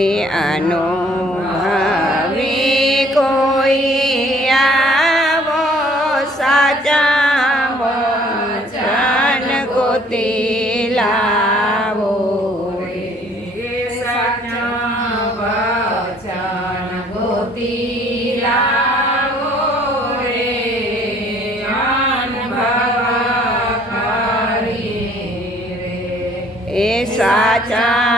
એ અનુભવી કોઈ આવો સાચા વચન ગોતી લાવો સાચા વચન ગોતી લાવો રે અનુભવ કરી રે એ સાચા